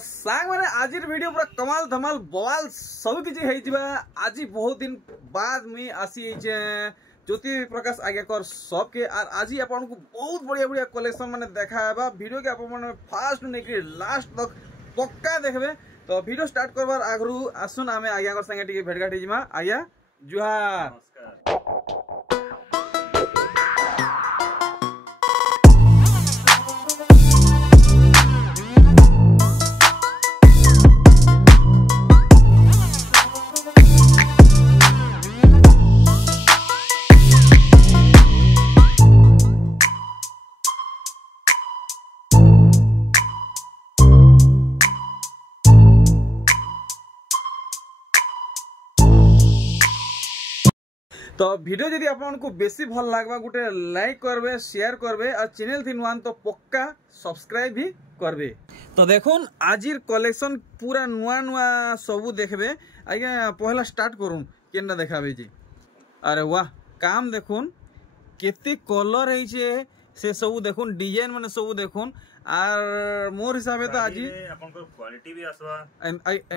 सांग माने आज वीडियो पूरा कमाल धमाल बवाल सब किसी आज बहुत दिन बाद में आसी ज्योति प्रकाश आज्ञाकर शॉप के और आज आपन को बहुत बढ़िया बढ़िया कलेक्शन माने देखा वीडियो के अपन फास्ट नहीं लास्ट तक पक्का देखबे। तो वीडियो स्टार्ट करबार आगरू आसुन आमे आज्ञाकर संगे टिके भेटघाट हिजिमा। आज्ञा जुहार। तो वीडियो जदि आपको बेसी भल लगवा गोटे लाइक करबे शेयर करबे और चैनल थी नुआन तो पक्का सब्सक्राइब भी करबे। तो देखुन आजिर कलेक्शन पूरा नुआ नुआ सबू देखबे। आज्ञा पहला स्टार्ट करूँ केनटा देखाबे जी। अरे वाह काम देखुन केते कलर है से सबू देखुन डिजाइन माने सबू देखुन और मोर हिसाब तो आज क्वालिटी भी आसवा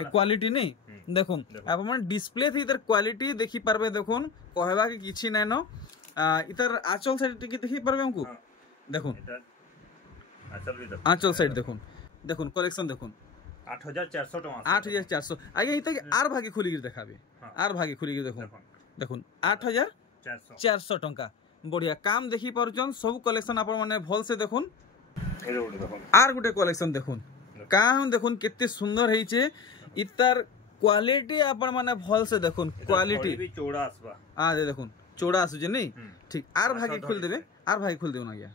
क्वालिटी नहीं देखुन अपन डिस्प्ले थी इधर क्वालिटी देखी पारबे। देखुन कहवा के किछि नै न इधर आंचल साइड टिके देखि पारबे हमको। देखुन आंचल साइड देखुन देखुन कलेक्शन देखुन 8400 टका 8400 आगे इते आर भागे खुली गिर देखाबे। आर भागे खुली गिर देखुन देखुन 8400 टका बढ़िया काम देखि पारुचन सब कलेक्शन अपन माने भल से देखुन। आर गुटे कलेक्शन देखुन काम देखुन केते सुंदर हेचे इतर क्वालिटी अपन माने भल से देखुन क्वालिटी भी चौड़ा आसबा। आ दे देखुन चौड़ा आसु जे नहीं ठीक आर भागे खोल देबे। आर भागे खोल देउ ना गया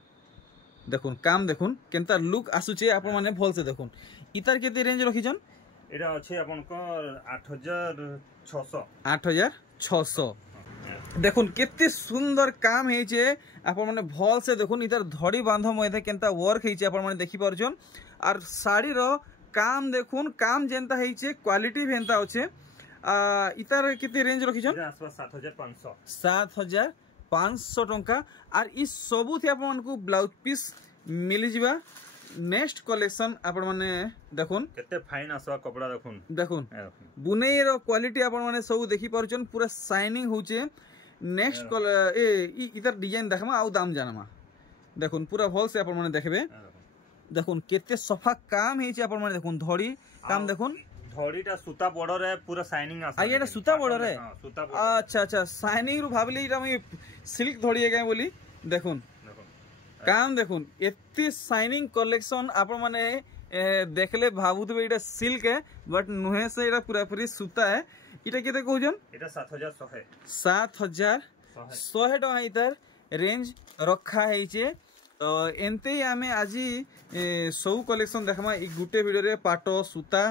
देखुन काम देखुन केनता लुक आसु छे अपन माने भल से देखुन। इतर केते रेंज रखिजन एटा अछि अपन को 8600 देखुन केते सुंदर काम हेचे अपन माने भल से देखुन। इधर धड़ी बांधो मयदे केनता वर्क हेचे अपन माने देखि परछन और साड़ी रो काम देखुन काम जेंता हेचे क्वालिटी भी एंता होचे। इतर केते रेंज रखिछन 7500 टंका और ई सबु थे अपन मानकू ब्लाउज पीस मिली जिबा। नेक्स्ट कलेक्शन अपन माने देखुन केते फाइन आसवा कपड़ा देखुन देखुन बुनेई रो क्वालिटी अपन माने सब देखि परछन पूरा शाइनिंग होचे। नेक्स्ट कलर ए इधर डिजाइन देखमा आउ दाम जानमा देखुन पूरा भल से अपन माने देखबे। देखुन केते सफा काम हेचे अपन माने देखुन धड़ी काम देखुन धड़ीटा सूता बॉर्डर है पूरा शाइनिंग आसा। आइएटा सूता बॉर्डर है अच्छा अच्छा शाइनिंग रु भाबली इटा मैं सिल्क धड़ी है बोली देखुन काम देखुन एते शाइनिंग कलेक्शन अपन माने देखले भाबुतबे इटा सिल्क है बट नुहे से इटा पूरा पूरी सूता है। इटा केते कहउजन एटा 7100 7100 टका इतर रेंज रखा हेचे। तो एनते ही आमे आजी सब कलेक्शन देखमा एक गुटे वीडियो रे पाटो सूता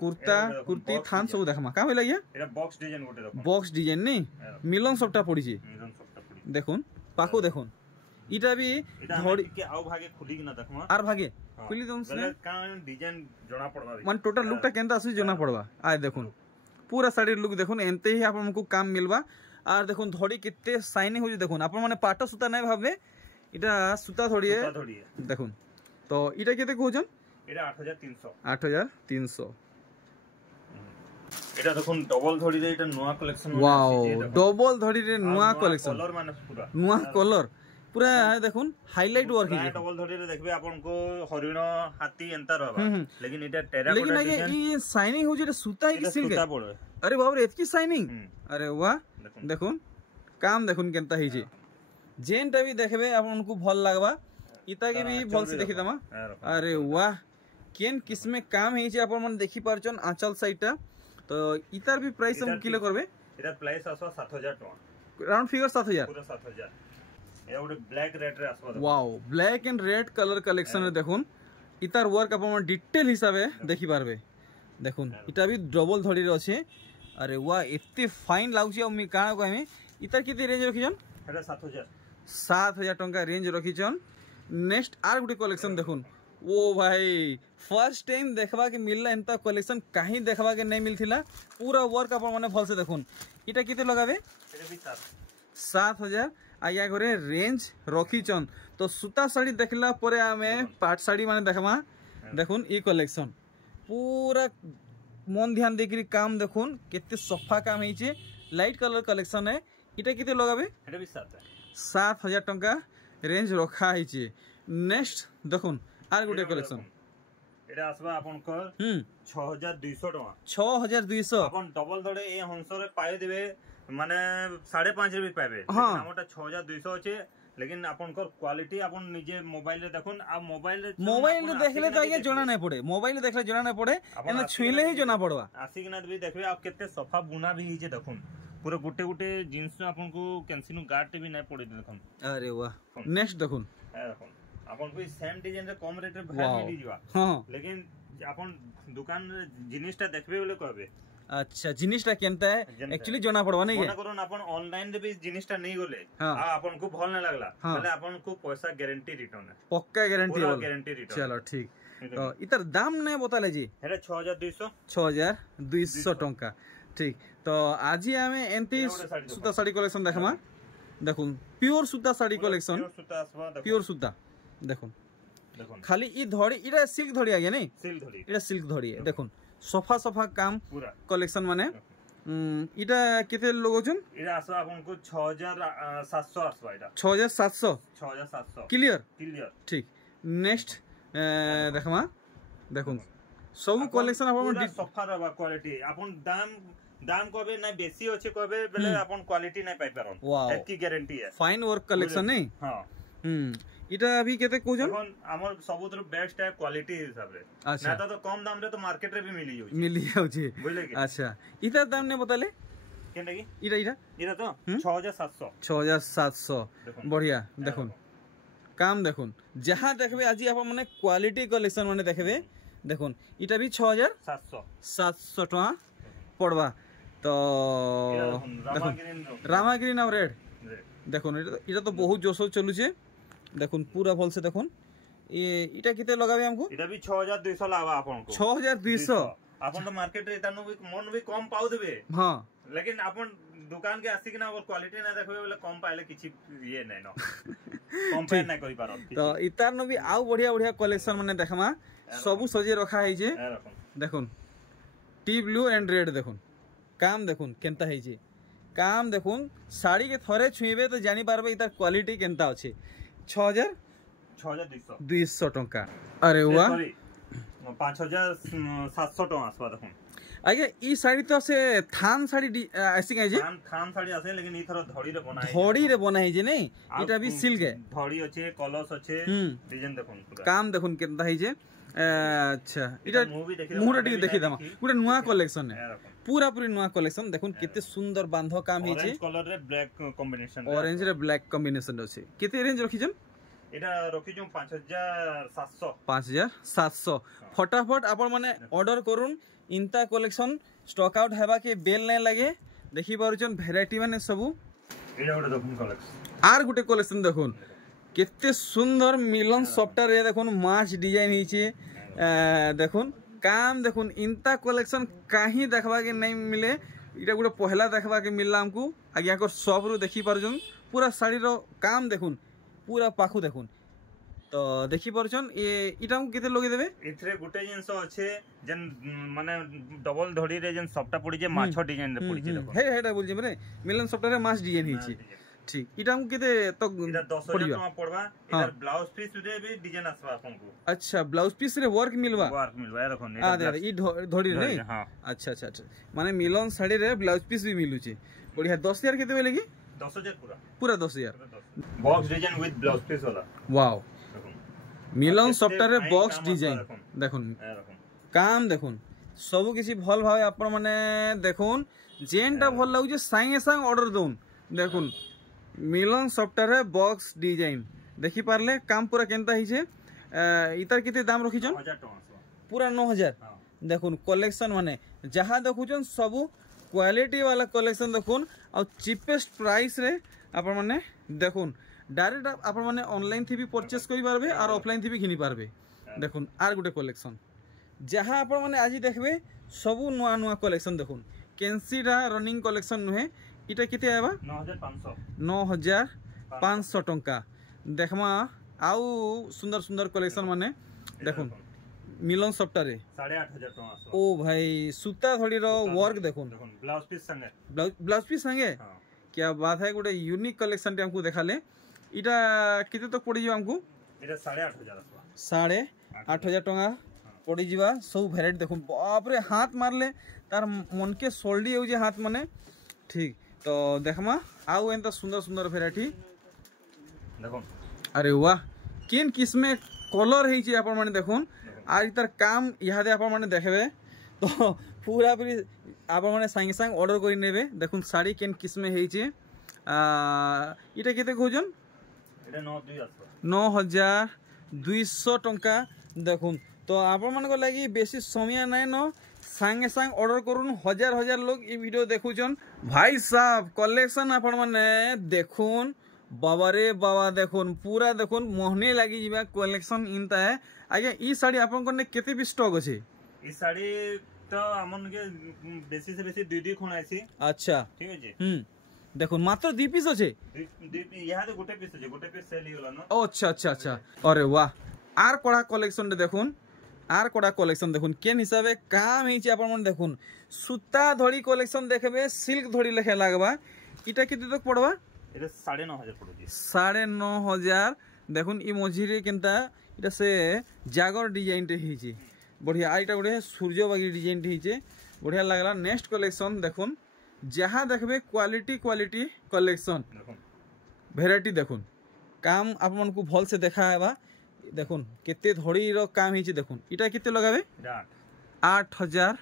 कुर्ता कुर्ती थान सब देखमा का होइला ये एटा बॉक्स डिजाइन गुटे देखो बॉक्स डिजाइन नहीं मिलन सबटा पड़ी छी देखुन पाको देखुन इटा भी धड़ी के आउ भागे खुली ना देखमा आर भागे खुली दम से का डिजाइन जणा पड़बा मन टोटल लुकटा केनता आसी जणा पड़बा। आय देखुन पूरा साड़ी लुक देखुन एनते ही आपन को काम मिलबा। और देखुन धड़ी कितने शाइनिंग हो देखुन अपन माने पाटो सूता नहीं भाबे इटा सूता थोड़ी है देखुन। तो इटा केते कहउजन एटा 8300 एटा देखुन डबल धड़ी रे एटा नया कलेक्शन वाओ डबल धड़ी रे नया कलेक्शन कलर माने पूरा नया कलर पूरा है देखुन हाईलाइट वर्क है। डबल धड़ी रे देखबे आपन को हरिण हाथी एंता रहबा लेकिन एटा टेराकोटा लेकिन ये शाइनिंग हो जे सूता है कि सिल्क है। अरे बाप रे इतकी शाइनिंग अरे वाह देखुन काम देखुन केनता है जे जेनटा भी देखबे आपन को भल लागबा इता के भी भल से देखि दमा। अरे वाह केन किस्मे काम हेचे अपन मन देखि परचन आंचल साइडटा। तो इतार भी प्राइस हम किलो करबे एटा प्राइस आसवा 7000 टका राउंड फिगर 7000 पूरा 7000 ए ओडे ब्लैक रेड रे आसवा wow black and red colour collection रे देखुन इतार वर्क अपन डिटेल हिसाबे देखि पारबे। देखुन इटा भी डबल धड़ी रे अछि। अरे वाह एते फाइन लागुची आ मी काना कहमी इतार केते रेंज रखिजन एटा 7000 टंका range रखिजन। Next are Gute collection देखुन ओ भाई फर्स्ट टाइम देखबा के मिलला एंता कलेक्शन कहीं देखबा के नहीं मिलथिला पूरा वर्क अपन माने भल से देखुन इटा केते लगाबे एटा भी 7000 आया घरे रेंज रखीचन। तो सूता साड़ी देखला परे आमे पाट साड़ी माने देखमा देखुन ई कलेक्शन पूरा मन ध्यान देकरी काम देखुन केते सफा काम है लाइट कलर कलेक्शन है इटा केते लगाबे এটা भी 7 है 7000 टंका रेंज रखा है नेक्स्ट देखुन आर गुटे कलेक्शन এটা আসবা আপনকৰ 6200 টাকা 6200 আপন ডবল ধরে এই হংসরে পাই দিবে মানে 5.5 রে भी পাবে হ্যাঁ আমারটা 6200 আছে लेकिन आपनकर क्वालिटी अपन निजे मोबाइल रे देखुन आ मोबाइल रे देखले तो आगे जणा नहीं पड़े मोबाइल रे देखले जणा नहीं पड़े एना छुइले ही जणा पड़वा आसी किना भी देखबे आप केते सफा बुना भी हिजे देखुन पूरा गुटे गुटे जींस आपन को कैंसिनो गार्ड भी नहीं पड़े देखुन अरे वाह नेक्स्ट देखुन देखुन आपन को सेम डिजाइन रे कम रेट रे भाई मिली जवा हां लेकिन अपन दुकान रे जिनिसटा देखबे बोले कहबे अच्छा जिनिसटा केनता है एक्चुअली जणा पड़वा नहीं है मना करन अपन ऑनलाइन रे भी जिनिसटा नहीं गले आ अपन को भल नहीं लागला पहले अपन को पैसा गारंटी रिटर्न है पक्का गारंटी है गारंटी रिटर्न चलो ठीक तो इतर दाम नहीं बताले जी एटा 6200 टंका ठीक तो आज ही हमें एंती सूता साड़ी कलेक्शन देखमा देखुन प्योर सूता साड़ी कलेक्शन प्योर सूता देखुन खाली ई धड़ी इटा सिल्क धड़ी आगे नहीं सिल्क धड़ी इटा सिल्क धड़ी है देखुन सफा सफा काम कलेक्शन माने इटा केते लोगोजन इटा आसबा आपनको 6700 आसबा इटा 6700 क्लियर ठीक नेक्स्ट देखमा देखुन सब कलेक्शन आपन सफा रहबा क्वालिटी आपन दाम कहबे ना बेसी अछि कहबे बेले आपन क्वालिटी नै पाइ परन एकी गारंटी है फाइन वर्क कलेक्शन नहीं हां इटा अभी केते कोजन देखन हमर सबुतर बेस्ट है क्वालिटी हिसाब रे अच्छा ना तो कम दाम रे तो मार्केट रे भी मिली जाउची बुझले के अच्छा इता दाम ने बताले केनटा की इटा तो 6700 बढ़िया देखुन काम देखुन जहां देखबे आज आप माने क्वालिटी कलेक्शन माने देखबे देखुन इटा भी 6700 टका पड़वा तो रामाग्रीन और रेड देखुन इटा तो बहुत जोशो चलू छे देखुन पूरा भल से देखुन ये इटा किते लगाबे हमको इटा भी 6200 लावा आपन को 6200 आपन तो मार्केट रे इतानो भी मन भी कम पाउ देबे हां लेकिन अपन दुकान के आसी किना और क्वालिटी ना देखबे बोले कम पाइले किछि ये नै न कंपेयर ना करि पारो तो इतानो भी आउ बढ़िया बढ़िया कलेक्शन माने देखमा सबु सजे रखा है जे देखुन टी ब्लू एंड रेड देखुन काम देखुन केनता है जे काम देखुन साड़ी के थरे छुइबे तो जानि पारबे इतार क्वालिटी केनता अछि 6200 टंका अरे वाह 5700 टंका आसबा देखुन आगे ई साड़ी तो से थान साड़ी ऐसी कहे जे थान साड़ी आसे लेकिन ई थरो धड़ी रे बनाई जे नहीं इटा भी सिल्क है धड़ी अछि कलर्स अछि डिजाइन देखुन पूरा काम देखुन केनता है जे अच्छा इटा मुहरा टी देखि दमा गुटे नुवा कलेक्शन है पूरा पूरी नुवा कलेक्शन देखुन कितने सुंदर बांधो काम है जे ऑरेंज कलर रे ब्लैक कॉम्बिनेशन ऑरेंज रे ब्लैक कॉम्बिनेशन अछि केते रेंज रखिजन एटा रखिजो 5700 फटाफट आपण माने ऑर्डर करूम इंता कलेक्शन स्टॉक आउट हेबा के बेल नै लागे देखि पारुचन वैरायटी माने सबु एटा गोटे देखुन कलेक्शन आर गुटे कलेक्शन देखुन केते सुंदर मिलन सॉफ्टवेयर रे देखुन माच डिजाइन हिचे देखुन काम देखुन इंता कलेक्शन काहे देखबा के नहीं मिले इटा गुटे पहला देखबा के मिलला हमको आगे को सब रु देखि पारुचन पूरा साड़ी रो काम देखुन पूरा पाखु देखुन तो देखि पारुचन इटा हम केते लगे देबे इथरे गुटे जिंस अछि जन माने डबल धड़ी रे जन सॉफ्टवेयर पड़ी जे माछो डिजाइन रे पड़ी जे देखो हे हेडा बोल जे माने मिलन सॉफ्टवेयर रे माछ डिजाइन हिची ठीक इटा हम केते तो इटा 10000 टका पड़वा इधर ब्लाउज पीस रे भी डिजाइन आसबा आपन को अच्छा ब्लाउज पीस रे वर्क मिलवा देखो ई धड़ी रे हां अच्छा अच्छा अच्छा माने मिलन साड़ी रे ब्लाउज पीस भी मिलु छे बढ़िया 10000 केते बोले की 10000 पूरा 10000 box design with blouse piece वाला वाओ मिलन सॉफ्टवेयर रे बॉक्स डिजाइन देखुन काम देखुन सब किसी भल भावे आपण माने देखुन जेनटा भल लागु जे साइए संग ऑर्डर दोन देखुन मिलन सॉफ्टवेयर रे बॉक्स डिजाइन देखि पारले काम पूरा केनता ही छे इतर केते दाम रखिछन 9000 टका पूरा 9000 देखुन कलेक्शन माने जहां देखुछन सब क्वालिटी वाला कलेक्शन देखुन और चीपेस्ट प्राइस रे आपण माने देखुन डायरेक्ट आपण माने ऑनलाइन थी भी परचेस करि पारबे और ऑफलाइन थी भी घिनी पारबे देखुन आर गुटे कलेक्शन जहां आपण माने आज देखबे सब नुआ नुआ कलेक्शन देखुन कैंसीडा रनिंग कलेक्शन नुहे इटा केते आबा 9500 टंका देखमा आउ सुंदर सुंदर कलेक्शन माने देखुन मिलन सप्ताहे 8,500 टका आसो ओ भाई सूता धड़ी रो वर्क देखुन ब्लाउज पीस संगे ब्लाउज पीस संगे हां क्या बात है गोटे यूनिक कलेक्शन टे हमको देखाले इटा किते तक पड़ी जीवा हमको एटा 8,500 आसो 8,500 टका पड़ी जीवा सब वैरायटी देखुन बाप रे हाथ मारले तार मन के सोल्डी हो जे हाथ माने ठीक तो देखमा आउ एंता सुंदर सुंदर वैरायटी देखो अरे वाह केन किस्मे कलर है आपण माने देखुन आज तार काम इहादे आपण माने देखबे तो पूरा पूरी आपण माने संगे संग ऑर्डर करि नेबे देखुन साड़ी केन किस्मे है इटा केते खोजन एटा 9,200 टंका देखुन तो आपण मान को लगी बेसी समय नाय न संगे संग ऑर्डर करूँ हजार हजार लोग ये वीडियो देखुचन भाई साहब कलेक्शन आपण माने देखुन बाबा रे बाबा देखुन पूरा देखुन मोहने लगी जीवा कलेक्शन इनता है आगे ई साड़ी आपण कोने केते भी स्टॉक अछि ई साड़ी तो हमन के बेसी से बेसी दुई दुई खणा आसी अच्छा ठीक है जी देखुन मात्र 2 पीस अछि यहाँ तो गोटे पीस अछि गोटे पीस सेल हिगला न अच्छा अच्छा अच्छा अरे वाह आर कोड़ा कलेक्शन रे देखुन आर कोड़ा कलेक्शन देखुन केन हिसाबे काम हेछि आपण मन देखुन सूता धड़ी कलेक्शन देखबे सिल्क धड़ी लेखे लागबा इटा किते तक पड़बा एटा 9,500 पड़ुजी 9,500 देखुन ई मझिरे केनता इटा से जागर डिजाइन टे हेछि बढ़िया आइटा गोटे सूर्यबागी डिजाइन टे हेछि बढ़िया लागला नेक्स्ट कलेक्शन देखुन जहाँ देखबे क्वालिटी क्वालिटी कलेक्शन वैरायटी देखुन काम आप मन को भल से देखा है देखुन केते धड़ी रो काम हेछि देखुन इटा केते लगाबे 8,000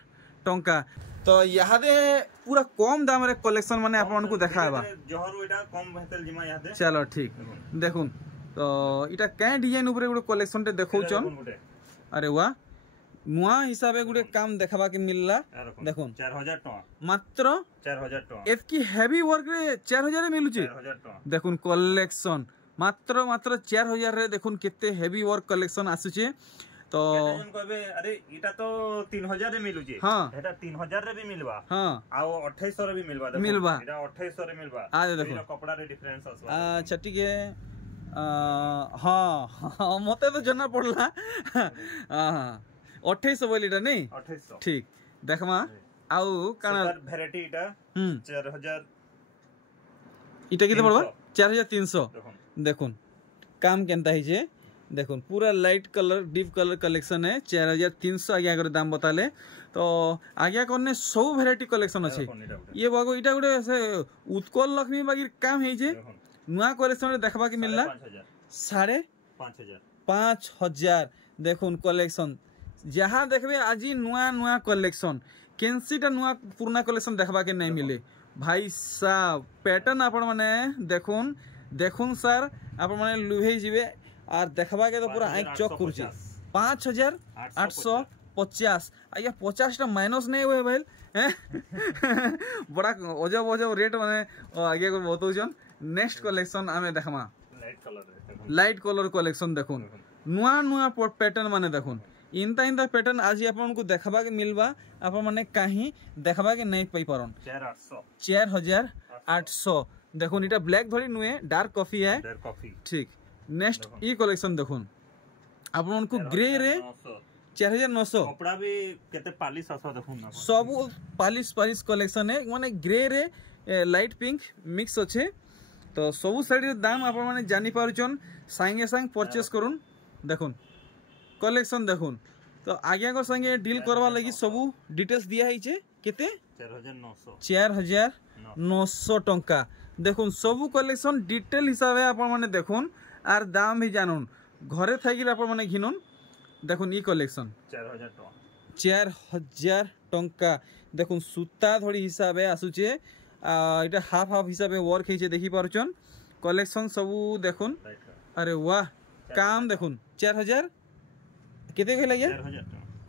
टंका तो यादे पूरा कम दाम रे कलेक्शन माने आप मन को देखा है जहर एटा कम भेटल जिमा यादे चलो ठीक देखुन तो इटा कै डिजाइन ऊपर गुटे कलेक्शन टे देखौचन अरे वाह नुआ हिसाबे गुटे काम देखबा के मिलला देखुन 4,000 टका मात्र 4,000 टका एतकी हेवी वर्क रे 4,000 मिलुचे 4,000 टका देखुन कलेक्शन मात्र 4,000 रे देखुन केते हेवी वर्क कलेक्शन आसुचे तो जन कहबे अरे इटा तो 3,000 रे मिलुचे हां एटा 3,000 रे भी मिलबा हां आ 2,800 रे भी मिलबा एटा 2,800 रे मिलबा आ देखो कपड़ा रे डिफरेंस आसबा अच्छा ठीक है हां मते तो जना पड़ला हां 2,800 बोलिटा नहीं 2,800 ठीक देखमा आउ काना वैरायटी इटा 4,000 इटा किते पड़बा 4,300 देखुन काम केनता है जे देखुन पूरा light colour deep colour collection है 4,300 आगे अगर दाम बताले तो आगे कोने सब वैरायटी कलेक्शन अछि ये बागो इटा गुडे से उत्कल लक्ष्मी बागी काम है जे नुआ कलेक्शन रे देखबा के मिलला 5,500 देखुन कलेक्शन जहाँ देखबे आज नुआ नुआ कलेक्शन केनसीटा नुआ पुराना कलेक्शन देखबा के नहीं मिले भाई साहब पैटर्न आपण माने देखुन देखुन सर आपण माने लुभे जिवे और देखबा के तो पूरा आंख चौक करछि 5,850 आया 50 टा माइनस नहीं हुए भाई बड़ा अजब अजब रेट माने आगे को बताउछन नेक्स्ट कलेक्शन आमे देखमा लाइट कलर कलेक्शन देखुन नुआ नुआ पैटर्न माने देखुन इनता इनता पैटर्न आज आपन को देखबा के मिलबा आपन माने काहे देखबा के नहीं पई परन 4,800 देखुन इटा ब्लैक धरी नुए डार्क कॉफी है ठीक नेक्स्ट ई कलेक्शन देखुन आपन को ग्रे रे 4,900 कपड़ा भी केते पालिश आसो देखुन सब पालिश कलेक्शन है माने ग्रे रे लाइट पिंक मिक्स अच्छे तो सब साइड दाम आपन माने जानि पारुचन संगे संग परचेस करूँ देखुन कलेक्शन देखुन तो आगे संगे डील करवा लगी सब डिटेल्स दिया है केते 4,900 टंका देखुन सब कलेक्शन डिटेल हिसाब से आपण माने देखुन आर दाम भी जानून घरे थकी आपण माने घिनुन देखुन ई कलेक्शन 4,000 टंका देखुन सूता धड़ी हिसाब से आसुचे इटा हाफ हाफ हिसाब से वर्क है देखी पारुचन कलेक्शन सब देखुन अरे वाह काम देखुन 4,000 केते कहला गया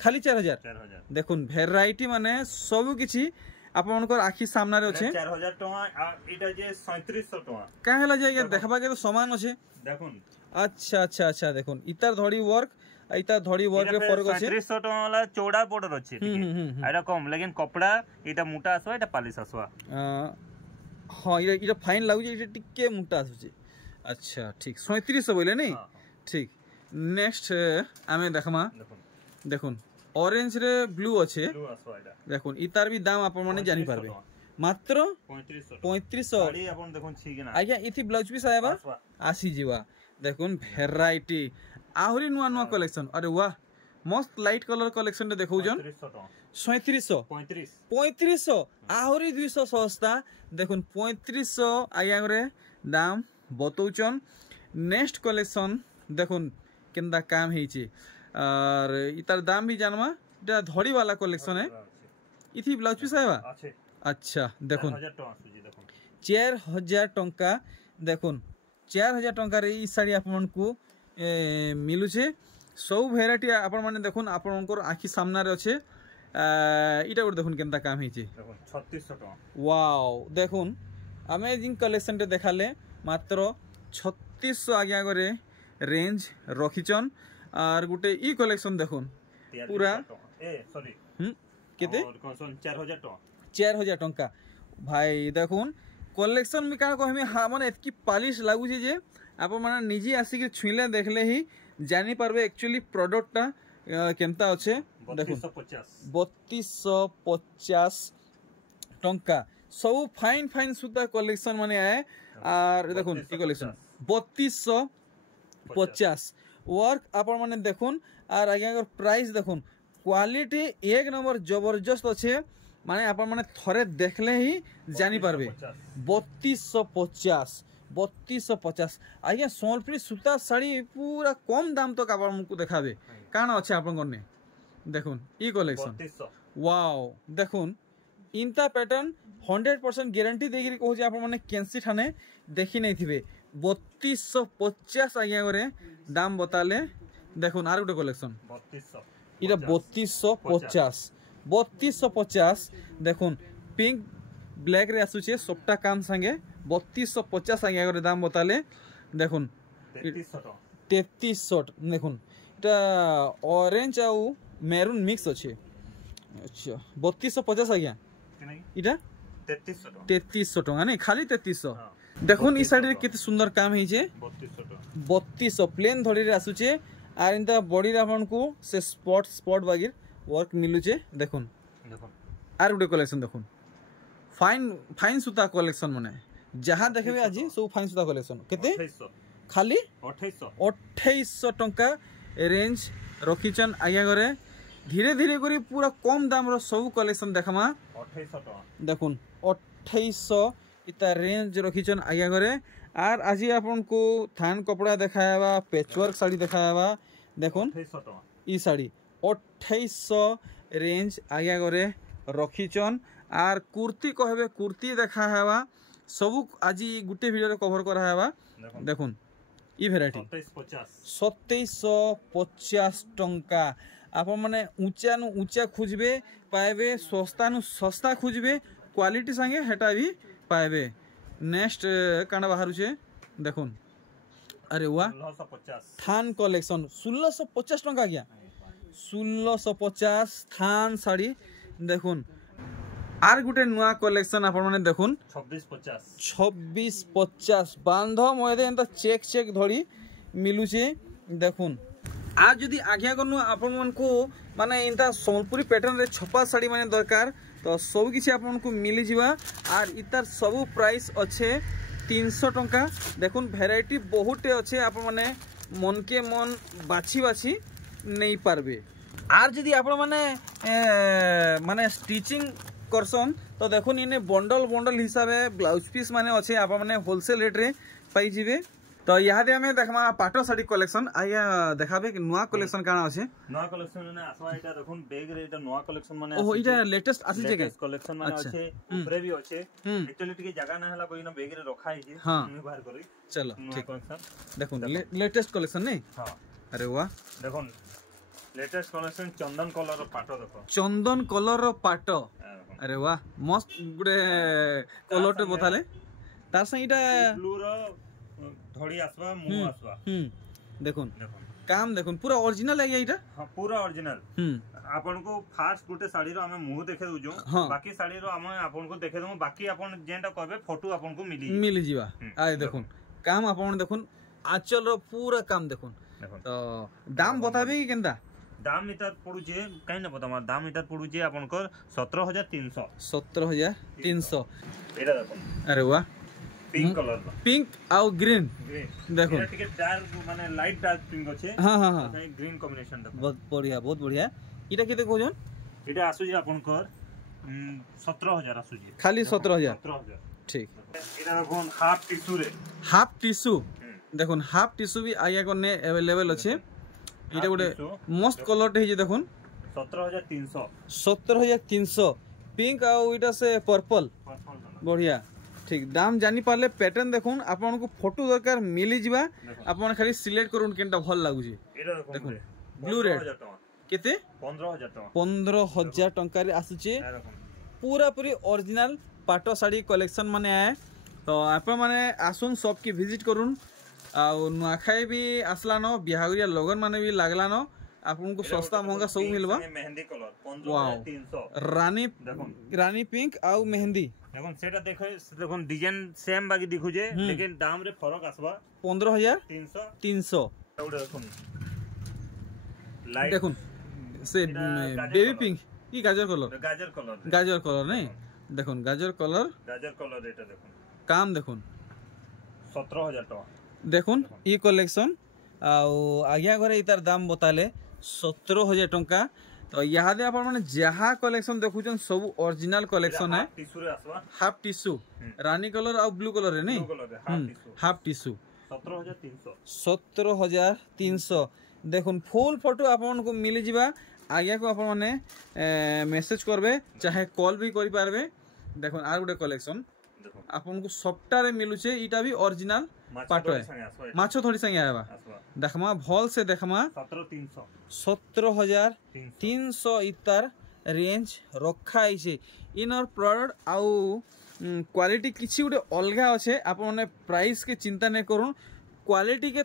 खाली 4,000 देखुन वेराइटी माने सब किछि आपनकर आखी सामने रे अछि 4,000 टका इटा जे 3700 टका का हला जाय देखबा के तो समान अछि देखुन अच्छा अच्छा अच्छा देखुन इतार धड़ी वर्क इता धड़ी वर्क रे फरक अछि 3700 टका वाला चौड़ा बॉर्डर अछि एटा कम लेकिन कपड़ा इटा मोटा आसवा इटा पालिश आसवा हां इटा फाइन लागु इटा टिके मोटा आसुछि अच्छा ठीक 3700 बोले नहीं ठीक नेक्स्ट आमे देखमा দেখুন অরেঞ্জ রে ব্লু আছে ব্লু আসবা এটা দেখুন ইতার भी দাম আপন মানে জানি পারবে মাত্র 3500 শাড়ি আপন দেখুন ছি কিনা আজ্ঞା ইথি ব্লাউজ পিস আইবা আসি ଯିବା দেখুন ভ্যারাইটি আহুরি নূয়া নূয়া কলেকশন আরে ওয়াহ মস্ত লাইট কলর কলেকশন রে দেখাউজন 3500 আহুরি 200 সস্তা দেখুন 3500 আজ্ঞা রে দাম বতৌচন নেক্সট কলেকশন দেখুন কেন্দা কাম ହେଇଛି আর ইতার দাম भी জানমা এটা ধড়ি वाला কলেকশন है ইথি ব্লাউজ পিস আইবা আচ্ছা দেখুন 4000 টঙ্কা দেখুন 4000 টঙ্কার এই শাড়ি আপনার মিলুছে সব ভ্যারাইটি আপন মানে দেখুন আপনার আখি সামনারে আছে এটা গোটে দেখুন কেনতা কাম হয়েছে 3600 টাকা ওয়াও দেখুন अमेजिंग कलेक्शनटे देखाले मात्र 3600 आगे आगे रेंज रखिचन और गोटे ई कलेक्शन देखुन पूरा केते 4000 टंका भाई देखुन कलेक्शन में क्या कहमी हाँ मैंने एतकी पालिश लगुचे जे आप मैंने निजे आसिक छुईले देखले ही जानी पारबे एक्चुअली प्रोडक्टटा केनता अच्छे देखुन 3250 टंका सब फाइन फाइन सूता कलेक्शन माने आए और देखुन ई कलेक्शन 3250 वर्क आपण माने देखुन और आगे अगर प्राइस देखुन क्वालिटी एक नंबर जबरदस्त अच्छे माने आपण माने थरे देखले ही जानी पारबे 3250 आज्ञा सोनपुरी सूता शाड़ी पूरा कम दाम तक आपको देखाबे काना अच्छे आपण गने देखुन ई कलेक्शन वाओ देखुन इंता पैटर्न 100% गारंटी देगिरी कहूँ आप कैंसी ठाने देखी नहीं थे 3250 आज्ञा करे दाम बताले देखुन आर गोटे कलेक्शन इटा 3250 देखुन पिंक ब्लैक रे आसुचे सबटा काम संगे 3250 आज्ञा करे दाम बताले देखुन 3300 देखुन इटा ऑरेंज आउ मेरून मिक्स अच्छे अच्छा 3250 आज्ञा इटा 3300 टंका नहीं खाली 3300 देखुन ई साइड रे केते सुंदर काम है जे 3200 प्लेन धड़ी रे आसुचे आर इंता बॉडी रे आपन को से स्पॉट बागिर वर्क मिलुचे देखुन आर गुटे कलेक्शन देखुन फाइन सूता कलेक्शन माने जहां देखबे आज सब फाइन सूता कलेक्शन केते खाली 2800 टंका रेंज रखिचन आया करे धीरे धीरे करी पूरा कम दाम रो सब कलेक्शन देखमा 2800 टका देखुन 2800 इता रेंज रखिचन आगे करे आर आज आपन को थान कपड़ा देखायाबा पैचवर्क साड़ी देखायाबा देखुन 2800 टका ई साड़ी 2800 रेंज आगे करे रखिचन आर कुर्ती कहबे कुर्ती देखायाबा सब आज गुटे वीडियो रे कवर करायाबा देखुन ई वैरायटी 2750 टंका आप मैंने ऊंचा नु ऊंचा खोजबे पाएबे सस्ता नु सस्ता खोजबे क्वालिटी संगे हेटा भी पाएबे नेक्स्ट काना बाहर छे देखुन अरे वाह 1650 थान कलेक्शन 1650 टंका गया 1650 थान साड़ी देखुन आर गुटे नुआ कलेक्शन आप माने देखुन 2650 बांध मयदे एंता चेक धड़ी मिलुचे देखुन आज जदि आज्ञा करनु आपण को माने इंता सोनपुरी पैटर्न रे छपा साड़ी माने दरकार तो सब किसी आपण को मिली जिवा आर इतार सब प्राइस अच्छे 300 टंका देखुन वैरायटी बहुते अच्छे आप माने मन के मन बाछी बाछी नहीं पारबे आर जदि आपण माने स्टिचिंग करसन तो देखुन इने बंडल हिसाब से ब्लाउज पीस माने अच्छे आप माने होलसेल रेट रे पाई जिवे तो यहाँ दे हमें देखमा पाटो साड़ी कलेक्शन आया देखाबे कि नुआ कलेक्शन काना আছে नुआ कलेक्शन ने आसवा এটা দেখুন বেগ রে এটা नुआ कलेक्शन माने ओ इटा लेटेस्ट आसी जगह कलेक्शन माने আছে ऊपरे भी আছে एक्चुअली टिके जगह ना हला कोई ना बेग रे रखा है जे हम बाहर करी चलो ठीक देखुन लेटेस्ट कलेक्शन नहीं हां अरे वाह देखुन लेटेस्ट कलेक्शन चंदन कलर रो पाटो देखो चंदन कलर रो पाटो अरे वाह मस्त गुडे कलर टे बताले तार संग इटा ब्लू रो धड़ी आसवा मुंह आसवा देखुन काम देखुन पूरा ओरिजिनल है इटा हां पूरा ओरिजिनल आपन को फास्ट गुटे साड़ी रो हमें मुंह देखे दउजो बाकी साड़ी रो हम आपन को देखे दउ बाकी आपन जेंटा कहबे फोटो आपन को मिली जीवा आय देखुन काम आपन देखुन आंचल रो पूरा काम देखुन तो दाम बताबे कि केंदा दाम इतार पडुचे काई न पता दाम इतार पडुचे आपनकर 17300 17300 एटा देखो अरे वाह पिंक कलर पिंक आउ ग्रीन देखो एटा टिके डार्क माने लाइट डार्क पिंक अछि हां हां हां ग्रीन कॉम्बिनेशन देखो बहुत बढ़िया इटा केते कहजन एटा आसु जे आपनकर 17000 आसु जे खाली 17000 ठीक एटा देखो हाफ टिश्यू देखो हाफ टिश्यू भी आया कोने अवेलेबल अछि इटा गोटे मस्त कलर हे जे देखो 17300 पिंक आउ इटा से पर्पल बढ़िया ठीक दाम जानी पाले पैटर्न देखुन आपन को फोटो दरकार मिली जिबा आपन खाली सिलेक्ट करूं केनटा भल लागु छी एटा देखो ब्लू रेड केते 15000 टंका रे आसु छी पूरा पूरी ओरिजिनल पाटो साड़ी कलेक्शन माने आए तो आपन माने आसुन शॉप की विजिट करूं आ नुआखाई भी आसला न बिहागरिया लगन माने भी लागला न आपन को सस्ता महंगा सब मिलबा मेहंदी कलर 15300 रानी पिंक आउ मेहंदी देखो सेटा देखो डिजाइन सेम बाकी दिखु जे लेकिन दाम रे फरक आसबा 15300 लाइट देखो से बेबी पिंक की गाजर कलर नहीं देखो गाजर कलर एटा देखो काम देखो 17000 टका देखो ई कलेक्शन आज्ञा घरे इतार दाम बताले 17000 टंका तो यहाँ दे अपन माने जहाँ कलेक्शन देखुचन सब ओरिजिनल कलेक्शन है हाफ टिश्यू रानी कलर और ब्लू कलर है नहीं हाफ टिश्यू 17300 देखो फुल फोटो अपन को मिली जिबा आज्ञा को अपन माने मेसेज करबे चाहे कॉल भी करि पारबे देखो आर गुटे कलेक्शन आपन को सप्ताह रे मिलुचे इटा भी ओरिजिनल पाटो है माछो थोड़ी संगे आबा देखमा भल से देखमा 17300 इतार रेंज रखा आइछे इनर प्रोडक्ट आउ क्वालिटी किछि गुटे अलगा अछि आपन माने प्राइस के चिंता नै करूं क्वालिटी के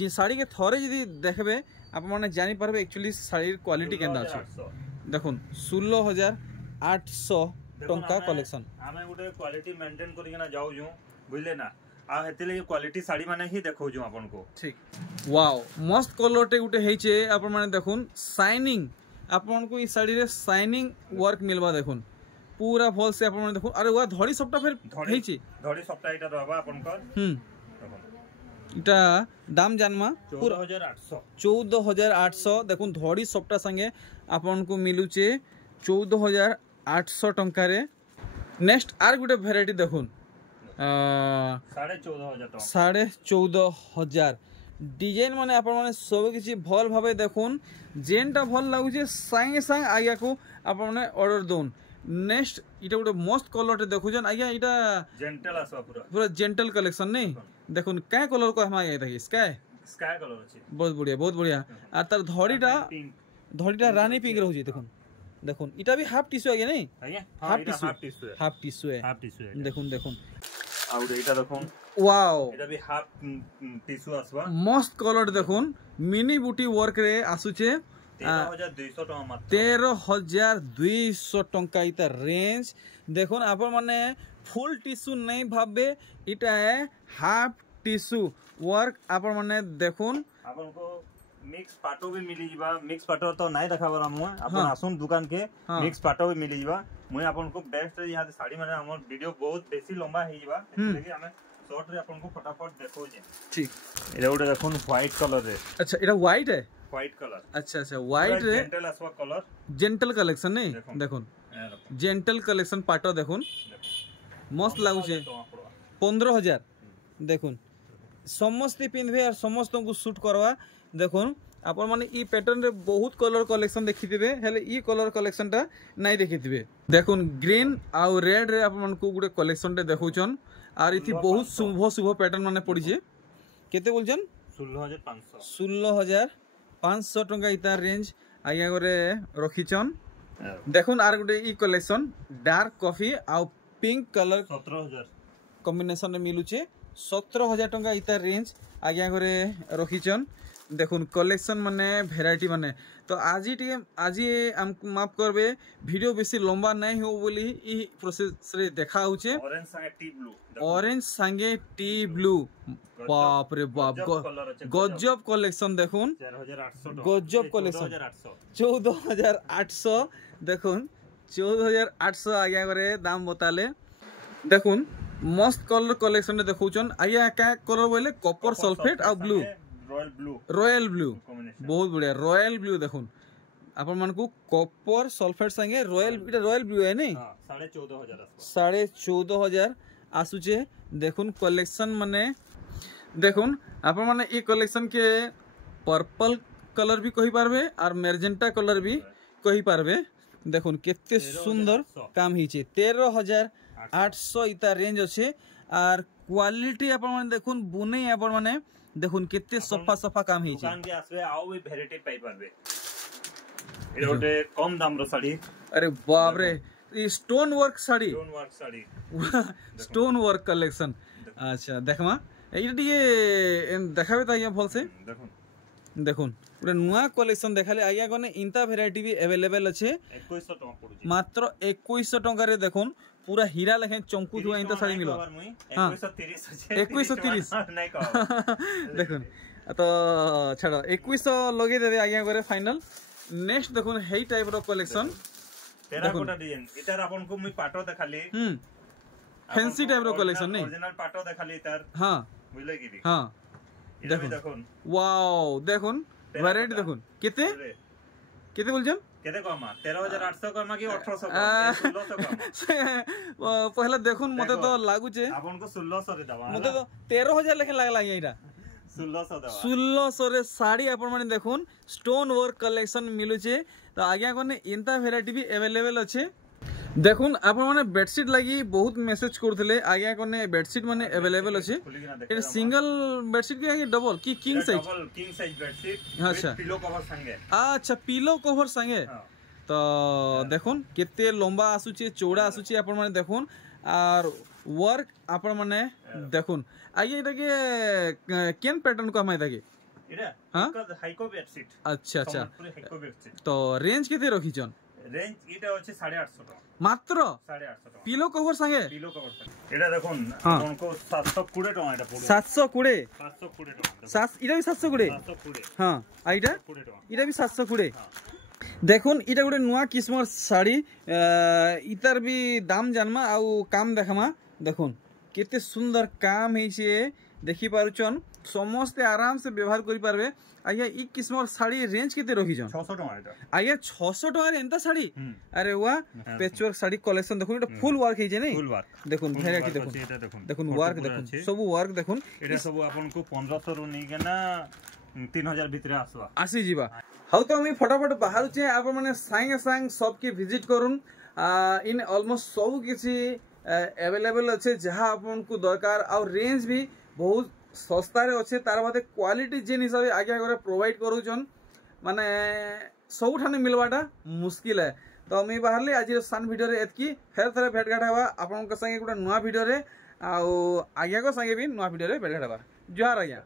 जे साड़ी के थरे जदी देखबे आपन माने जानि पारबे एक्चुअली साड़ी क्वालिटी केंदा अछि देखुन 16800 टंका कलेक्शन हमें गुटे क्वालिटी मेंटेन करि ना जाउ जो बुझले ना आ हेतले क्वालिटी साड़ी माने ही देखौ जो आपन को ठीक वाओ मस्त कलरटे गुटे हेचे आपन माने देखुन शाइनिंग आपन को ई साड़ी रे शाइनिंग वर्क मिलबा देखुन पूरा भल से आपन माने देखुन अरे वा धड़ी सबटा फिर हेचे धड़ी सबटा इटा रहबा आपन को इटा दाम जानमा 14800 देखुन धड़ी सबटा संगे आपन को मिलुचे 14800 टंका रे नेक्स्ट आर गुटे वेराइटी देखुन 14500 डिजाइन माने आपन माने सब किछि भल भाबे देखुन जेनटा भल लागुचे संगे संग आया को आपन माने ऑर्डर दोन नेक्स्ट इटा गुटे मस्त कलर देखुजन आया इटा जेंटल आसबा पूरा जेंटल कलेक्शन नहीं देखुन काय कलर को हम आया देखि स्काई कलर अछि बहुत बढ़िया आ तार धड़ीटा रानी पिंक रहउची देखुन इटा भी हाफ टिश्यू आगे नहीं हाफ टिश्यू है देखुन और एटा देखुन वाओ एटा भी हाफ टिश्यू आसबा मस्त कलर देखुन मिनी बूटी वर्क रे आसुचे 13200 टका मात्र 13200 टंका इता रेंज देखुन आपन माने फुल टिश्यू नहीं भाबे इटा है हाफ टिश्यू वर्क आपन माने देखुन आपन को मिक्स पाटो भी मिली जिबा मिक्स पाटो तो नहीं रखा बरा मु अपन आसुन दुकान के मिक्स पाटो भी मिली जिबा मुई अपन को बेस्ट यहां साड़ी माने हमर वीडियो बहुत बेसी लंबा हे जिबा लेकिन हमें शॉर्ट रे अपन को फटाफट देखो जे ठीक एटा उडे देखुन व्हाइट कलर रे अच्छा एटा व्हाइट है व्हाइट कलर अच्छा व्हाइट रे जेंटल आसवा कलर जेंटल कलेक्शन नहीं देखुन जेंटल कलेक्शन पाटो देखुन मस्त लागु छे 15000 देखुन समस्त पिनबे और समस्त को शूट करवा देखुन आपण माने ई पैटर्न रे बहुत कलर कलेक्शन देखिथिबे हेले ई कलर कलेक्शन टा नहीं देखिथिबे देखुन ग्रीन आ रेड रे आपण को गुटे कलेक्शन टे देखुचन आर इथि बहुत शुभ पैटर्न माने पड़ी छे केते बोलजन 16500 टंका इता रेंज आया करे रखिचन देखुन are Gute E collection dark coffee uh pink colour 17000 combination रे मिलुचे 17000 टंका इता रेंज आज्ञा करे रखिचन देखुन कलेक्शन माने भेराइटी माने तो आज माफ करबे वीडियो बेसी लंबा नहीं हो बोली ई प्रोसेस रे देखा होचे ऑरेंज संगे टी ब्लू बाप रे बाप गजब कलेक्शन देखुन 4800 गजब कलेक्शन 14800 देखुन 14800 आज्ञा करे दाम बताले देखुन मस्त कलर कलेक्शन देखुचन आज्ञा क्या कलर बोले कॉपर सल्फेट और ब्लू रॉयल ब्लू बहुत बढ़िया रॉयल ब्लू देखुन अपन मन को कॉपर सल्फेट संगे रॉयल ब्लू है नहीं 14,500 आसुचे देखुन कलेक्शन माने देखुन अपन माने ई कलेक्शन के पर्पल कलर भी कही पारबे और मेजेंटा कलर भी कही पारबे देखुन केते सुंदर काम हिचे 13,800 इता रेंज अच्छे और क्वालिटी अपन माने देखुन बुने अपन माने देखुन केते सफा काम हिचे दुकान के आसबे आउ भी वेराइटी पाई पारबे ए ओटे कम दाम रो साड़ी अरे बाप रे ई stone work sari stone work collection अच्छा देखमा एटा टिके देखाबे त आज्ञा भल से देखुन पूरा नुआ कलेक्शन देखाले आज्ञा कोने इंता वेराइटी भी अवेलेबल अच्छे 2100 टका पड़ुची मात्र 2100 टका रे देखुन पूरा हीरा लेखे चंकू थुआ इंता साड़ी मिलो 2130 अच्छे 2130 नहीं कहो देखुन तो छाड़ो 2100 लगे देबे आज्ञा करे फाइनल नेक्स्ट देखुन हेई टाइप रो कलेक्शन टेराकोटा डिजाइन इतार आपन को मी पाटो देखाली फैंसी टाइप रो कलेक्शन नहीं ओरिजिनल पाटो देखाली इतार हां बुझले की हां देखुन वाओ देखुन वैरायटी देखुन केते बोलछन केते कमा 13,800 कमा की 1800 कमा 1600 कमा पहले देखुन मते तो लागु छे आपन को 1600 रे दवा मते तो 13,000 लेखे लागला एटा 1600 दवा 1600 रे साड़ी अपन माने देखुन स्टोन वर्क कलेक्शन मिलु छे तो आज्ञा कोने इंता वेराइटी भी अवेलेबल अच्छे देखुन आपण माने बेडशीट लगी बहुत मेसेज करथिले आज्ञा कोने बेडशीट माने अवेलेबल अछि ए सिंगल बेडशीट के डबल की किंग साइज बेडशीट अच्छा पिलो कवर संगे अच्छा पिलो कवर संगे तो देखुन केते लंबा आसुचे चौड़ा आसुचे आपण माने देखुन और वर्क आपण माने देखुन आइए एटा के केन पैटर्न को हमाय ताके एटा हाइको बेडशीट अच्छा हाइको बेडशीट तो रेंज केते रखिचन रेंज इटा होचे 850 टका मात्र 850 टका पिलो कवर संगे एटा देखुन आपनको 720 टका एटा पड़ो 720 टका इटा भी 720 हां आइटा इटा भी 720 देखुन इटा गोटे नुआ किस्मर साड़ी इतार भी दाम जानमा आउ काम देखमा देखुन केते सुंदर काम हिचे देखि पारुचन समस्त आराम से व्यवहार करि पारबे आया ई किस्मर साड़ी रेंज केते रखी छन 600 टका एटा आया 600 टका रे एंता साड़ी अरे वाह पैचवर्क साड़ी कलेक्शन देखुन एटा फुल वर्क हिजे नै फुल वर्क देखुन भेराइटी देखुन वर्क देखुन सब वर्क देखुन एटा सब आपन को 1500 रु नै केना 3000 भितरे आसवा आसी जीवा हाउ तो मी फटाफट बाहर छे आप माने संग सब के विजिट करूं इन ऑलमोस्ट सब किसी अवेलेबल अच्छे जहाँ आपन को दरकार और रेंज भी बहुत सस्ता रे अच्छे तार बादे क्वालिटी जेन हिसाब से आगे आगे प्रोवाइड करूचन माने सबठाने मिलवाटा मुश्किल है तो मी बाहरली आज सान वीडियो रे एतकी फेर थरे भेट घाट हवा आपन संगे गोटे नुआ वीडियो रे आउ आगे को संगे भी नुआ वीडियो रे भेट घाट हवा जोहार आज्ञा।